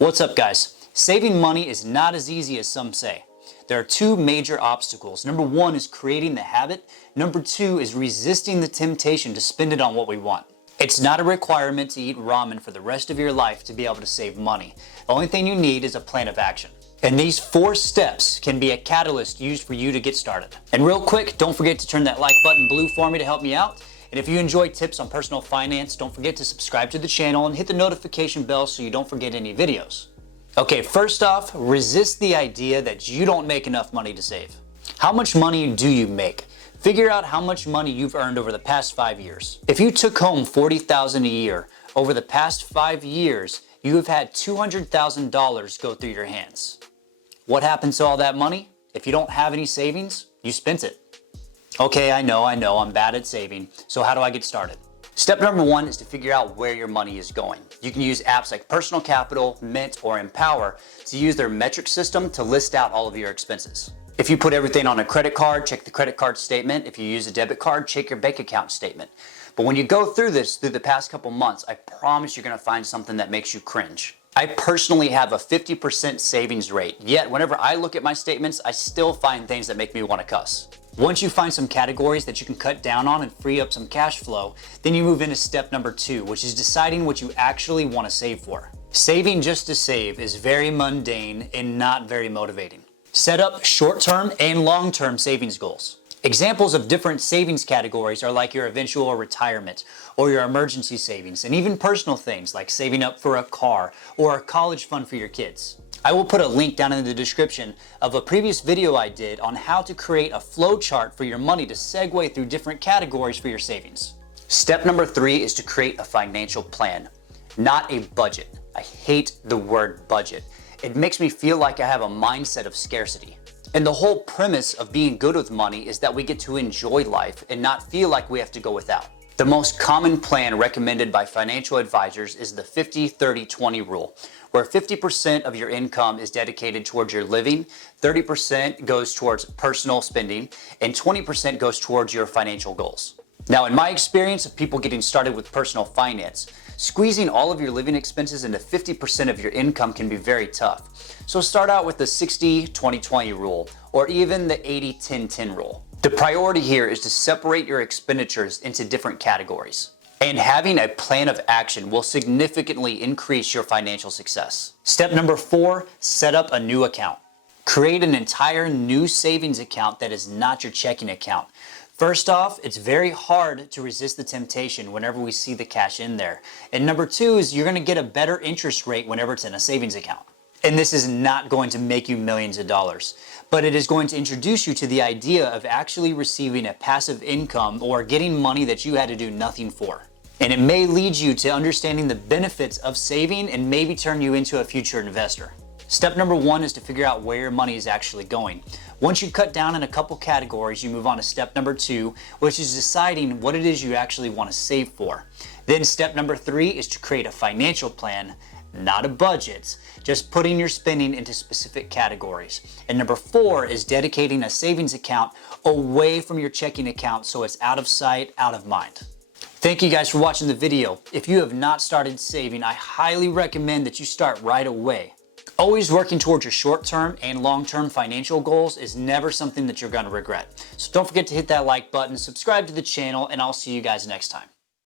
What's up, guys? Saving money is not as easy as some say. There are two major obstacles. Number one is creating the habit. Number two is resisting the temptation to spend it on what we want. It's not a requirement to eat ramen for the rest of your life to be able to save money. The only thing you need is a plan of action. And these 4 steps can be a catalyst used for you to get started. And real quick, don't forget to turn that like button blue for me to help me out. And if you enjoy tips on personal finance, don't forget to subscribe to the channel and hit the notification bell so you don't forget any videos. Okay, first off, resist the idea that you don't make enough money to save. How much money do you make? Figure out how much money you've earned over the past 5 years. If you took home $40,000 a year, over the past 5 years, you have had $200,000 go through your hands. What happens to all that money? If you don't have any savings, you spent it. Okay, I know, I'm bad at saving, so how do I get started? Step number 1 is to figure out where your money is going. You can use apps like Personal Capital, Mint, or Empower to use their metric system to list out all of your expenses. If you put everything on a credit card, check the credit card statement. If you use a debit card, check your bank account statement. But when you go through this through the past couple months, I promise you're gonna find something that makes you cringe. I personally have a 50% savings rate, yet whenever I look at my statements, I still find things that make me wanna cuss. Once you find some categories that you can cut down on and free up some cash flow, then you move into step number 2, which is deciding what you actually want to save for. Saving just to save is very mundane and not very motivating. Set up short-term and long-term savings goals. Examples of different savings categories are like your eventual retirement or your emergency savings, and even personal things like saving up for a car or a college fund for your kids. I will put a link down in the description of a previous video I did on how to create a flow chart for your money to segue through different categories for your savings. Step number 3 is to create a financial plan, not a budget. I hate the word budget. It makes me feel like I have a mindset of scarcity. And the whole premise of being good with money is that we get to enjoy life and not feel like we have to go without. The most common plan recommended by financial advisors is the 50-30-20 rule, where 50% of your income is dedicated towards your living, 30% goes towards personal spending, and 20% goes towards your financial goals. Now, in my experience of people getting started with personal finance, squeezing all of your living expenses into 50% of your income can be very tough. So start out with the 60-20-20 rule, or even the 80-10-10 rule. The priority here is to separate your expenditures into different categories. And having a plan of action will significantly increase your financial success. Step number 4, set up a new account. Create an entire new savings account that is not your checking account. First off, it's very hard to resist the temptation whenever we see the cash in there. And number 2 is you're gonna get a better interest rate whenever it's in a savings account. And this is not going to make you millions of dollars, but it is going to introduce you to the idea of actually receiving a passive income or getting money that you had to do nothing for. And it may lead you to understanding the benefits of saving and maybe turn you into a future investor. Step number 1 is to figure out where your money is actually going. Once you cut down in a couple categories, you move on to step number 2, which is deciding what it is you actually want to save for. Then step number 3 is to create a financial plan, not a budget, just putting your spending into specific categories. And number 4 is dedicating a savings account away from your checking account so it's out of sight, out of mind. Thank you guys for watching the video. If you have not started saving, I highly recommend that you start right away. Always working towards your short-term and long-term financial goals is never something that you're going to regret. So don't forget to hit that like button, subscribe to the channel, and I'll see you guys next time.